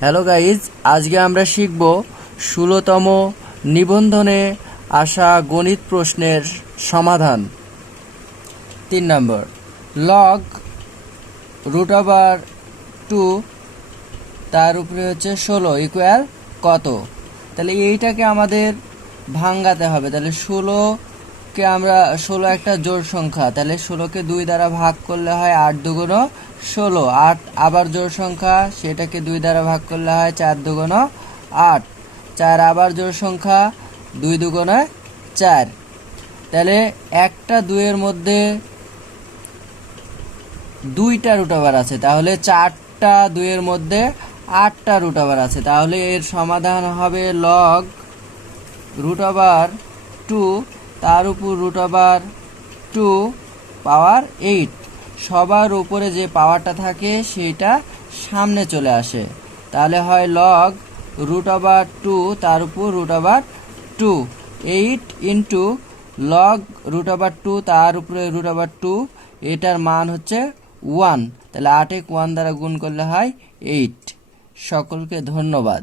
Hello guys, আজকে আমরা শিখব 16তম নিবন্ধনে আসা গণিত প্রশ্নের সমাধান। 3 নম্বর, লগ √2 তার উপরে হচ্ছে 16 ইকুয়াল কত? তাহলে এইটাকে আমাদের ভাঙাতে হবে। তাহলে 16কে আমরা 16 একটা জোড় সংখ্যা, তাহলে 16কে 2 দ্বারা ভাগ করলে হয় 8 দুগুণ 16। 8 আবার জোড় সংখ্যা, সেটাকে 2 দ্বারা ভাগ করলে হয় 4 দুগুণ 8। 4 আবার জোড় সংখ্যা, 2 দুগুণ 4। তাহলে একটা 2-এর মধ্যে 2টা রুট ওভার আছে, তাহলে 4টা 2-এর মধ্যে 8টা রুট ওভার আছে। তাহলে এর সমাধান হবে লগ √2 তার উপর √2 পাওয়ার 8। সবার উপরে যে পাওয়ারটা থাকে সেইটা সামনে চলে আসে, তাহলে হয় লগ √2 তার উপর √2, 8 ইন্টু লগ √2 তার উপরে √2, এটার মান হচ্ছে 1। তাহলে 8 1 দ্বারা গুণ করলে হয় 8। সকলকে ধন্যবাদ।